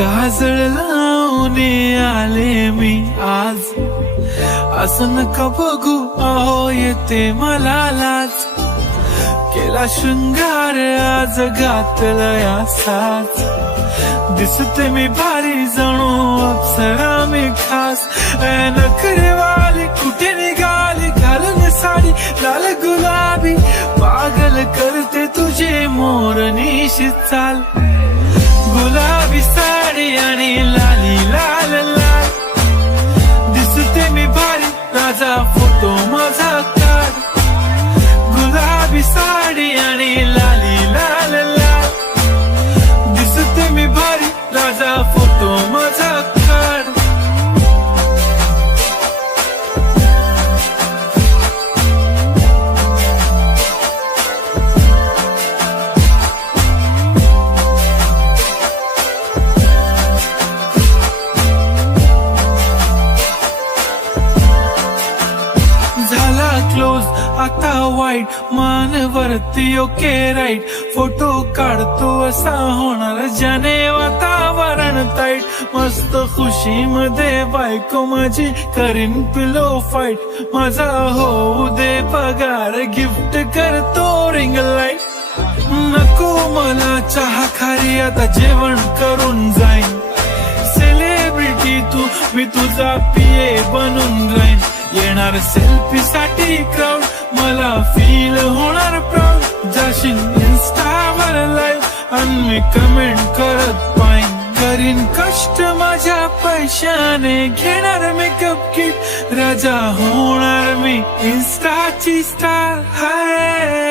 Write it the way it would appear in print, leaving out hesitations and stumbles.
काजळ लावून आले मी आज, असं नका बघू अहो येते मला लाज. केला शृंगार आज घातला साज, दिसते मी भारी जणू अप्सरा मी खास. नखरेवाली कुठे निघाली घालून साडी लाल गुलाबी, पागल करते तुझे मोरनीशी चाल. गुलाबी साडी आणि लाली लाल लाल, दिसते मी भारी राजा फोटो माझा काढ. गुलाबी साडी आणि लाली लाल लाल, दिसते मी भारी राजा फोटो माझा काढ. झाला क्लोज आता वाईट, मान वरती ओके राईट. फोटो काढतो असा होणार ज्याने वातावरण ताईट. मस्त खुशी मध्ये बायको माझी करीन पिलो फाईट. माझा होऊ दे पगार गिफ्ट करतो रिंग लाईट. नको मला चहा खारी आता जेवण करून जाईन. सेलिब्रिटी तू मी तुझा पिये बनून राहीन. येणार सेल्फी साठी क्राऊड मला फील होणार प्राऊड. जाशील इन्स्टावर लाईव्ह आणि मी कमेंट करत पाईन. करीन कष्ट माझ्या पैशाने घेणार मेकअप किट. राजा होणार मी इन्स्टाची स्टार. हाय